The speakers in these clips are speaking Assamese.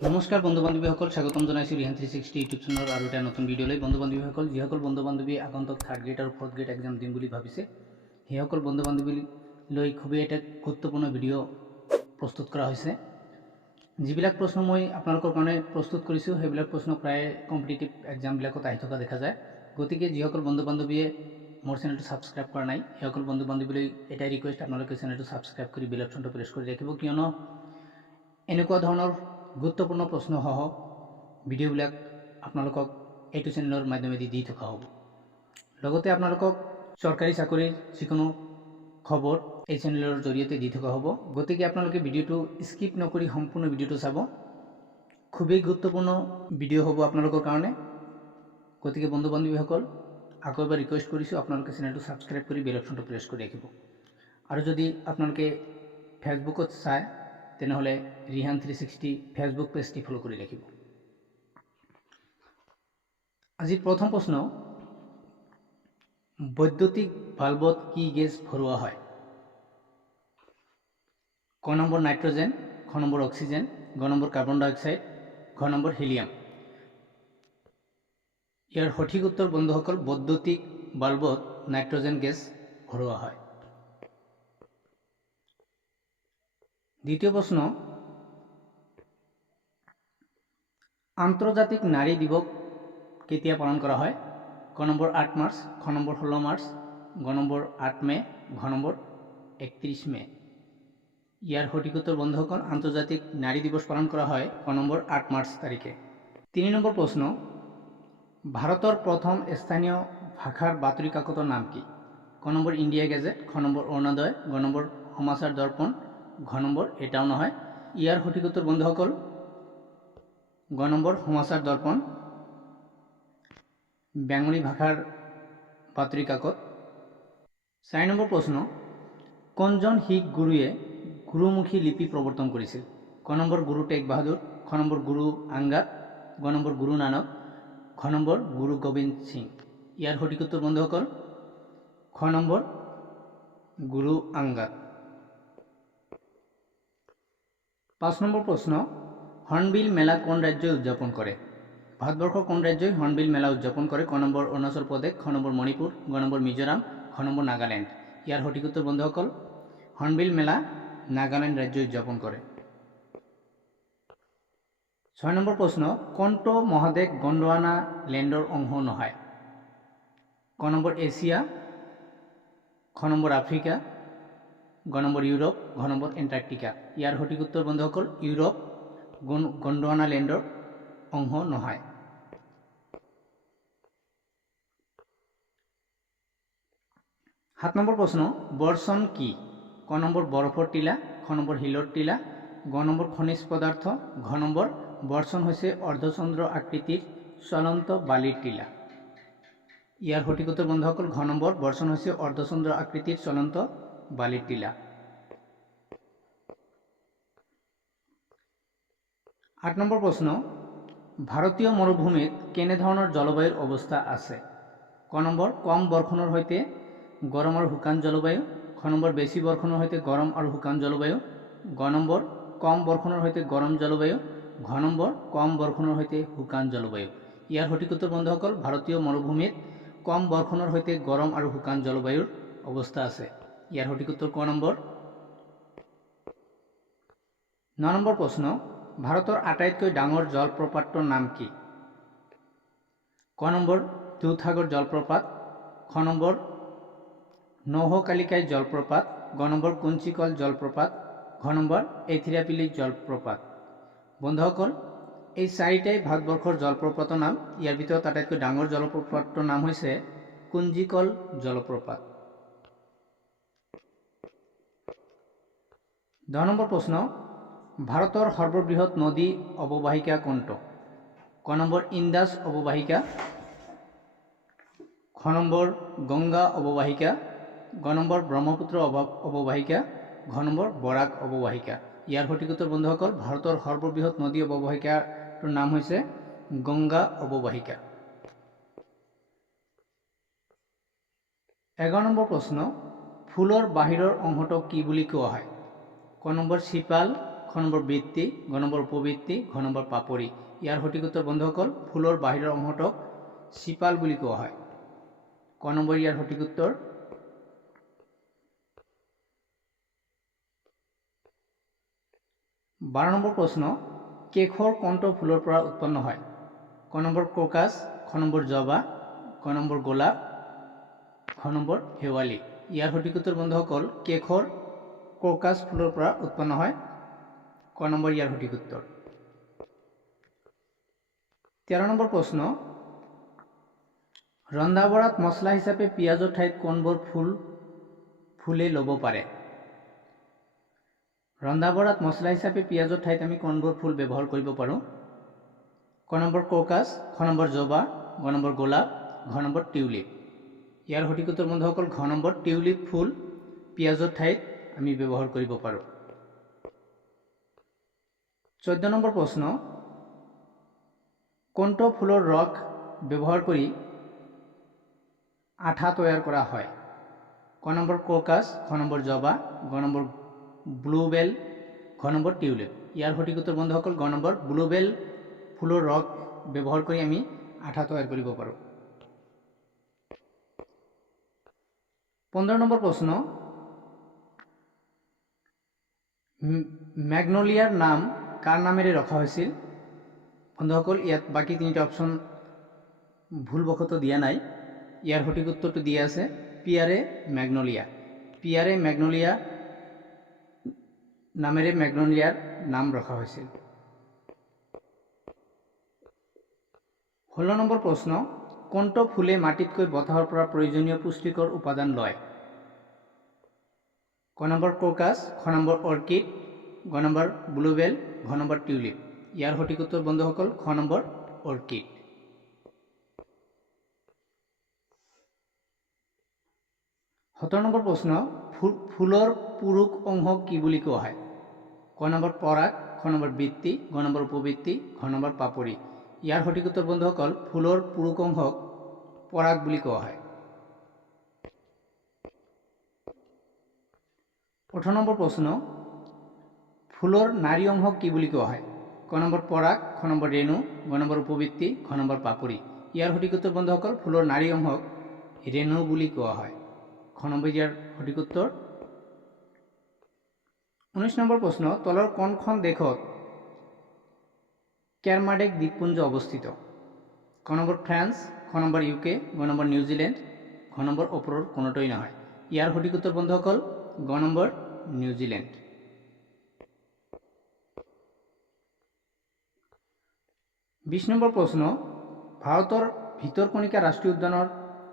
নমস্কাৰ বন্ধু বান্ধৱীসকল, স্বাগতম জনাইছোঁ ৰিহান 360 ইউটিউব চেনেলৰ আৰু এটা নতুন ভিডিঅ'লৈ। বন্ধু বান্ধৱীসকল, যিসকল বন্ধু বান্ধৱী আগন্তুক থাৰ্ড গ্ৰেড আৰু ফ'ৰ্থ গ্ৰেড এক্সাম দিম বুলি ভাবিছে, সেইসকল বন্ধু বান্ধৱীলৈ খুবেই এটা গুৰুত্বপূৰ্ণ ভিডিঅ' প্ৰস্তুত কৰা হৈছে। যিবিলাক প্ৰশ্ন মই আপোনালোকৰ কাৰণে প্ৰস্তুত কৰিছোঁ, সেইবিলাক প্ৰশ্ন প্ৰায় কম্পিটিটিভ এক্সামবিলাকত আহি থকা দেখা যায়। গতিকে যিসকল বন্ধু বান্ধৱীয়ে মোৰ চেনেলটো ছাবস্ক্ৰাইব কৰা নাই, সেইসকল বন্ধু বান্ধৱীলৈ এটাই ৰিকুৱেষ্ট, আপোনালোকে চেনেলটো ছাবস্ক্ৰাইব কৰি বেল অপশ্যনটো প্ৰেছ কৰি ৰাখিব, কিয়নো এনেকুৱা ধৰণৰ গুৰুত্বপূৰ্ণ প্ৰশ্নসহ ভিডিঅ'বিলাক আপোনালোকক এইটো চেনেলৰ মাধ্যমেদি দি থকা হ'ব। লগতে আপোনালোকক চৰকাৰী চাকৰিৰ যিকোনো খবৰ এই চেনেলৰ জৰিয়তে দি থকা হ'ব। গতিকে আপোনালোকে ভিডিঅ'টো স্কিপ নকৰি সম্পূৰ্ণ ভিডিঅ'টো চাব। খুবেই গুৰুত্বপূৰ্ণ ভিডিঅ' হ'ব আপোনালোকৰ কাৰণে। গতিকে বন্ধু বান্ধৱীসকল, আকৌ এবাৰ ৰিকুৱেষ্ট কৰিছোঁ, আপোনালোকে চেনেলটো ছাবস্ক্ৰাইব কৰি বেল অপশ্যনটো প্ৰেছ কৰি ৰাখিব। আৰু যদি আপোনালোকে ফেচবুকত চায়, তেনেহ'লে ৰিহান 360 ফেচবুক পেজটি ফ'ল' কৰি ৰাখিব। আজিৰ প্ৰথম প্ৰশ্ন, বৈদ্যুতিক বাল্বত কি গেছ ভৰোৱা হয়? ক নম্বৰ নাইট্ৰজেন, খ নম্বৰ অক্সিজেন, গ নম্বৰ কাৰ্বন ডাই অক্সাইড, ঘ নম্বৰ হিলিয়াম। ইয়াৰ সঠিক উত্তৰ বন্ধুসকল, বৈদ্যুতিক বাল্বত নাইট্ৰজেন গেছ ভৰোৱা হয়। দ্বিতীয় প্ৰশ্ন, আন্তৰ্জাতিক নাৰী দিৱস কেতিয়া পালন কৰা হয়? ক নম্বৰ 8 মাৰ্চ, খ নম্বৰ 16 মাৰ্চ, গ নম্বৰ 8 মে, ঘ নম্বৰ 31 মে। ইয়াৰ সঠিক উত্তৰ বন্ধুসকল, আন্তৰ্জাতিক নাৰী দিৱস পালন কৰা হয় ক নম্বৰ 8 মাৰ্চ তাৰিখে। 3 নম্বৰ প্ৰশ্ন, ভাৰতৰ প্ৰথম স্থানীয় ভাষাৰ বাতৰি কাকতৰ নাম কি? ক নম্বৰ ইণ্ডিয়া গেজেট, খ নম্বৰ অৰুণোদয়, গ নম্বৰ সমাচাৰ দৰ্পণ, ঘ নম্বৰ এটাও নহয়। ইয়াৰ সঠিক উত্তৰ বন্ধুসকল, গ নম্বৰ সমাচাৰ দৰ্পণ, বেংগলী ভাষাৰ বাতৰি কাকত। 4 নম্বৰ প্ৰশ্ন, কোনজন শিখ গুৰুৱে গুৰুমুখী লিপি প্ৰৱৰ্তন কৰিছিল? ক নম্বৰ গুৰু টেগ বাহাদুৰ, খ নম্বৰ গুৰু আংগাদ, গ নম্বৰ গুৰু নানক, ঘ নম্বৰ গুৰু গোবিন্দ সিং। ইয়াৰ সঠিক উত্তৰ বন্ধুসকল, খ নম্বৰ গুৰু আংগাদ। 5 নম্বৰ প্ৰশ্ন, হৰ্ণবিল মেলা কোন ৰাজ্যই উদযাপন কৰে? ভাৰতবৰ্ষৰ কোন ৰাজ্যই হৰ্ণবিল মেলা উদযাপন কৰে? ক নম্বৰ অৰুণাচল প্ৰদেশ, খ নম্বৰ মণিপুৰ, গ নম্বৰ মিজোৰাম, ঘ নম্বৰ নাগালেণ্ড। ইয়াৰ সঠিক উত্তৰ বন্ধুসকল, হৰ্ণবিল মেলা নাগালেণ্ড ৰাজ্যই উদযাপন কৰে। 6 নম্বৰ প্ৰশ্ন, কোনটো মহাদেশ গণ্ডৱানা লেণ্ডৰ অংশ নহয়? ক নম্বৰ এছিয়া, খ নম্বৰ আফ্ৰিকা, গ নম্বৰ ইউৰোপ, ঘ নম্বৰ এণ্টাৰ্কটিকা। ইয়াৰ সঠিক উত্তৰ বন্ধুসকল, ইউৰোপ গণ্ডৱানা লেণ্ডৰ অংশ নহয়। 7 নম্বৰ প্ৰশ্ন, বৰ্ষণ কি? ক নম্বৰ বৰফৰ টিলা, খ নম্বৰ শিলৰ টিলা, গ নম্বৰ খনিজ পদাৰ্থ, ঘ নম্বৰ বৰ্ষণ হৈছে অৰ্ধচন্দ্ৰ আকৃতিৰ চলন্ত বালিৰ টিলা। ইয়াৰ সঠিক উত্তৰ বন্ধুসকল, ঘ নম্বৰ বৰ্ষণ হৈছে অৰ্ধচন্দ্ৰ আকৃতিৰ চলন্ত বালিৰ টিলা। 8 নম্বৰ প্ৰশ্ন, ভাৰতীয় মৰুভূমিত কেনেধৰণৰ জলবায়ুৰ অৱস্থা আছে? ক নম্বৰ কম বৰ্ষণৰ সৈতে গৰম আৰু শুকান জলবায়ু, খ নম্বৰ বেছি বৰ্ষণৰ সৈতে গৰম আৰু শুকান জলবায়ু, গ নম্বৰ কম বৰ্ষণৰ সৈতে গৰম জলবায়ু, ঘ নম্বৰ কম বৰ্ষণৰ সৈতে শুকান জলবায়ু। ইয়াৰ সঠিক উত্তৰ বন্ধুসকল, ভাৰতীয় মৰুভূমিত কম বৰ্ষণৰ সৈতে গৰম আৰু শুকান জলবায়ুৰ অৱস্থা আছে। ইয়াৰ সঠিক উত্তৰ ক নম্বৰ। 9 নম্বৰ প্ৰশ্ন, ভাৰতৰ আটাইতকৈ ডাঙৰ জলপ্ৰপাতৰ নাম কি? ক নম্বৰ দুধসাগৰ জলপ্ৰপাত, খ নম্বৰ নৌহকালিকাই জলপ্ৰপাত, গ নম্বৰ কুঞ্চিকল জলপ্ৰপাত, ঘ নম্বৰ এথিৰাপিলি জলপ্ৰপাত। বন্ধুসকল, এই চাৰিটাই ভাৰতবৰ্ষৰ জলপ্ৰপাতৰ নাম। ইয়াৰ ভিতৰত আটাইতকৈ ডাঙৰ জলপ্ৰপাতৰ নাম হৈছে কুঞ্চিকল জলপ্ৰপাত। 10 নম্বৰ প্ৰশ্ন, ভাৰতৰ সৰ্ববৃহৎ নদী অৱবাহিকা কোনটো? ক নম্বৰ ইণ্ডাছ অৱবাহিকা, খ নম্বৰ গংগা অৱবাহিকা, গ নম্বৰ ব্ৰহ্মপুত্ৰ অৱবাহিকা, ঘ নম্বৰ বৰাক অৱবাহিকা। ইয়াৰ সঠিক উত্তৰ বন্ধুসকল, ভাৰতৰ সৰ্ববৃহৎ নদী অৱবাহিকাটোৰ নাম হৈছে গংগা অৱবাহিকা। 11 নম্বৰ প্ৰশ্ন, ফুলৰ বাহিৰৰ অংশটোক কি বুলি কোৱা হয়? ক নম্বৰ চিপাল, খ খ নম্বৰ বৃত্তি, গ নম্বৰ উপবৃত্তি, ঘ নম্বৰ পাপৰি। ইয়াৰ সঠিক উত্তৰ বন্ধুসকল ফুলৰ বাহিৰৰ অংশটোক চিপাল বুলি কোৱা হয়। ক নম্বৰ ইয়াৰ সঠিক উত্তৰ। 12 নম্বৰ প্ৰশ্ন, কেশৰ কোনটো ফুলৰ পৰা উৎপন্ন হয়? ক নম্বৰ ক্ৰকাছ, খ নম্বৰ জবা, গ নম্বৰ গোলাপ, ঘ নম্বৰ শেৱালি। ইয়াৰ সঠিক উত্তৰ বন্ধুসকল কেশৰ ক্ৰকাছ ফুলৰ পৰা উৎপন্ন হয়। ক নম্বৰ ইয়াৰ সঠিক উত্তৰ। 13 নম্বৰ প্ৰশ্ন, ৰন্ধা বঢ়াত মছলা হিচাপে পিঁয়াজৰ ঠাইত কোনবোৰ ফুলে ল'ব পাৰে? ৰন্ধা বঢ়াত মছলা হিচাপে পিঁয়াজৰ ঠাইত আমি কোনবোৰ ফুল ব্যৱহাৰ কৰিব পাৰোঁ? ক নম্বৰ ক্ৰকাছ, খ নম্বৰ জবা, গ নম্বৰ গোলাপ, ঘ নম্বৰ টিউলিপ। ইয়াৰ সঠিক উত্তৰ বন্ধুসকল ঘ নম্বৰ টিউলিপ ফুল পিঁয়াজৰ ঠাইত আমি ব্যৱহাৰ কৰিব পাৰোঁ। 14 নম্বৰ প্ৰশ্ন, কোনটো ফুলৰ ৰস ব্যৱহাৰ কৰি আঠা তৈয়াৰ কৰা হয়? ক নম্বৰ ক্ৰকাছ, খ নম্বৰ জবা, গ নম্বৰ ব্লুবেল, ঘ নম্বৰ টিউলিপ। ইয়াৰ সঠিক উত্তৰ বন্ধুসকল গ নম্বৰ ব্লুবেল ফুলৰ ৰস ব্যৱহাৰ কৰি আমি আঠা তৈয়াৰ কৰিব পাৰোঁ। 15 নম্বৰ প্ৰশ্ন, ম্যাগনোলিয়াৰ নাম কাৰ নামেৰে ৰখা হৈছিল? বন্ধুসকল ইয়াত বাকী তিনিটা অপশ্যন ভুলবশতঃ দিয়া নাই। ইয়াৰ সঠিক উত্তৰটো দিয়া আছে পিয়াৰে ম্যাগনোলিয়া। পিয়াৰে ম্যাগনোলিয়া নামেৰে ম্যাগনোলিয়াৰ নাম ৰখা হৈছিল। 16 নম্বৰ প্ৰশ্ন, কোনটো ফুলে মাটিতকৈ বতাহৰ পৰা প্ৰয়োজনীয় পুষ্টিকৰ উপাদান লয়? ক নম্বৰ ক্ৰকাছ, খ নম্বৰ অৰ্কিড, গ নম্বৰ ব্লুবেল, ঘ নম্বৰ টিউলিপ। ইয়াৰ সঠিক উত্তৰ বন্ধুসকল খ নম্বৰ অৰ্কিড। 17 নম্বৰ প্ৰশ্ন, ফুলৰ পুৰুষ অংশ কি বুলি কোৱা হয়? ক নম্বৰ পৰাগ, খ নম্বৰ বৃত্তি, গ নম্বৰ উপবৃত্তি, ঘ নম্বৰ পাপৰি। ইয়াৰ সঠিক উত্তৰ বন্ধুসকল ফুলৰ পুৰুষ অংশক পৰাগ বুলি কোৱা হয়। 18 নম্বৰ প্ৰশ্ন, ফুলৰ নাৰী অংশক কি বুলি কোৱা হয়? ক নম্বৰ পৰাগ, খ নম্বৰ ৰেণু, গ নম্বৰ উপবৃত্তি, ঘ নম্বৰ পাপৰি। ইয়াৰ সঠিক উত্তৰ বন্ধুসকল ফুলৰ নাৰী অংশক ৰেণু বুলি কোৱা হয়। খ নম্বৰ ইয়াৰ সঠিক উত্তৰ। 19 নম্বৰ প্ৰশ্ন, তলৰ কোনখন দেশত কেৰমাডেক দ্বীপপুঞ্জ অৱস্থিত? ক নম্বৰ ফ্ৰান্স, খ নম্বৰ UK, গ নম্বৰ নিউজিলেণ্ড, ঘ নম্বৰ ওপৰৰ কোনোটোই নহয়। ইয়াৰ সঠিক উত্তৰ বন্ধুসকল গ নম্বৰ নিউজিলেণ্ড। 20 নম্বৰ প্ৰশ্ন, ভাৰতৰ ভিতৰকণিকা ৰাষ্ট্ৰীয় উদ্যানৰ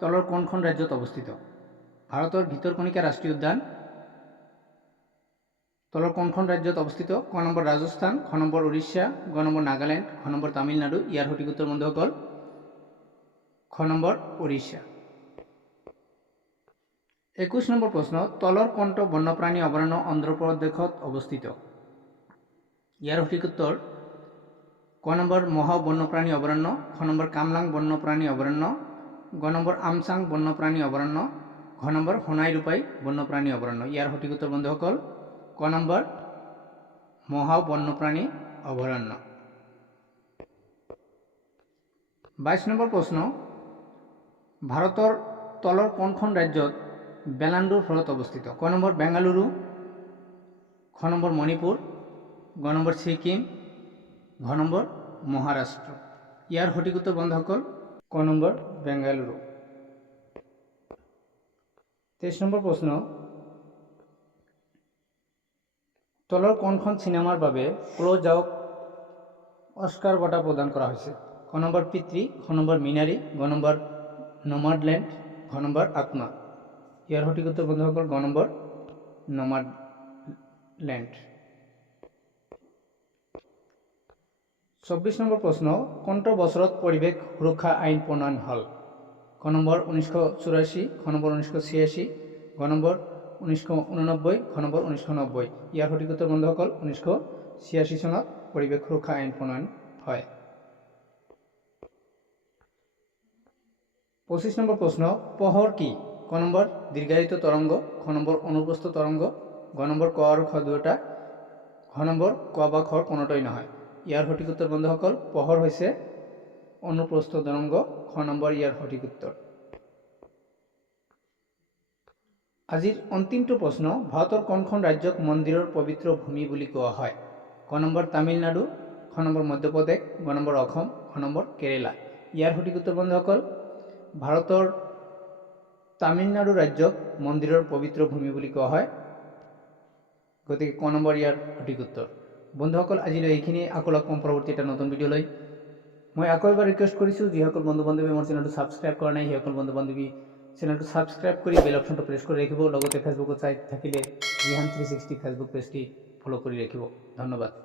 তলৰ কোনখন ৰাজ্যত অৱস্থিত? ভাৰতৰ ভিতৰকণিকা ৰাষ্ট্ৰীয় উদ্যান তলৰ কোনখন ৰাজ্যত অৱস্থিত? ক নম্বৰ ৰাজস্থান, খ নম্বৰ উৰিষ্যা, গ নম্বৰ নাগালেণ্ড, ঘ নম্বৰ তামিলনাডু। ইয়াৰ সঠিক উত্তৰ বন্ধুসকল খ নম্বৰ উৰিষ্যা। 21 নম্বৰ প্ৰশ্ন, তলৰ কোনটো বন্যপ্ৰাণী অভয়াৰণ্য অন্ধ্ৰপ্ৰদেশত অৱস্থিত? ইয়াৰ সঠিক উত্তৰ ক নম্বৰ মহাও বন্যপ্ৰাণী অভয়াৰণ্য, খ নম্বৰ কামলাং বন্যপ্ৰাণী অভয়াৰণ্য, গ নম্বৰ আমচাং বন্যপ্ৰাণী অভয়াৰণ্য, ঘ নম্বৰ সোণাই ৰূপাই বন্যপ্ৰাণী অভয়াৰণ্য। ইয়াৰ সঠিক উত্তৰ বন্ধুসকল ক নম্বৰ মহাও বন্যপ্ৰাণী অভয়াৰণ্য। 22 নম্বৰ প্ৰশ্ন, ভাৰতৰ তলৰ কোনখন ৰাজ্যত বেলাণ্ডুৰ হ্ৰদ অৱস্থিত? ক নম্বৰ বেংগালুৰু, খ নম্বৰ মণিপুৰ, গ নম্বৰ ছিকিম, ঘ নম্বৰ মহাৰাষ্ট্ৰ। ইয়াৰ সঠিক উত্তৰ বন্ধুসকল ক নম্বৰ বেংগালুৰু। 23 নম্বৰ প্ৰশ্ন, তলৰ কোনখন চিনেমাৰ বাবে ক্ল'জআউট অস্কাৰ বঁটা প্ৰদান কৰা হৈছে? ক নম্বৰ পিতৃ, খ নম্বৰ মিনাৰী, গ নম্বৰ নোমাডলেণ্ড, ঘ নম্বৰ আত্মা। ইয়াৰ সঠিক উত্তৰ বন্ধুসকল গ নম্বৰ নোমাডলেণ্ড। 24 নম্বৰ প্ৰশ্ন, কোনটো বছৰত পৰিৱেশ সুৰক্ষা আইন প্ৰণয়ন হ'ল? ক নম্বৰ 1984, খ নম্বৰ 1986, গ নম্বৰ 1989, ঘ নম্বৰ 1990। ইয়াৰ সঠিক উত্তৰ বন্ধুসকল 1986 চনত পৰিৱেশ সুৰক্ষা আইন প্ৰণয়ন হয়। 25 নম্বৰ প্ৰশ্ন, পোহৰ কি? ক নম্বৰ দীৰ্ঘায়িত তৰংগ, খ নম্বৰ অনুপ্ৰস্থ তৰংগ, গ নম্বৰ ক আৰু খ দুয়োটা, ঘ ঘ নম্বৰ ক বা খৰ কোনোটাই নহয়। ইয়াৰ সঠিক উত্তৰ বন্ধুসকল পোহৰ হৈছে অনুপ্ৰস্থ তৰংগ। খ নম্বৰ ইয়াৰ সঠিক উত্তৰ। আজিৰ অন্তিমটো প্ৰশ্ন, ভাৰতৰ কোনখন ৰাজ্যক মন্দিৰৰ পবিত্ৰ ভূমি বুলি কোৱা হয়? ক নম্বৰ তামিলনাডু, খ নম্বৰ মধ্যপ্ৰদেশ, গ নম্বৰ অসম, খ নম্বৰ কেৰেলা। ইয়াৰ সঠিক উত্তৰ বন্ধুসকল ভাৰতৰ তামিলনাডু ৰাজ্যক মন্দিৰৰ পবিত্ৰ ভূমি বুলি কোৱা হয়, গতিকে ক নম্বৰ ইয়াৰ সঠিক উত্তৰ। বন্ধুসকল আজিলৈ এইখিনি, আকৌ লগ পাম পৰৱৰ্তী এটা নতুন ভিডিঅ'লৈ। মই আকৌ এবাৰ ৰিকুৱেষ্ট কৰিছোঁ, যিসকল বন্ধু বান্ধৱী মোৰ চেনেলটো ছাবস্ক্ৰাইব কৰা নাই সেইসকল বন্ধু বান্ধৱী চেনেলটো ছাবস্ক্ৰাইব কৰি বেল অপশ্যনটো প্ৰেছ কৰি ৰাখিব। লগতে ফেচবুকত চাই থাকিলে ৰিহান 360 ফেচবুক পেজটি ফ'ল' কৰি ৰাখিব। ধন্যবাদ।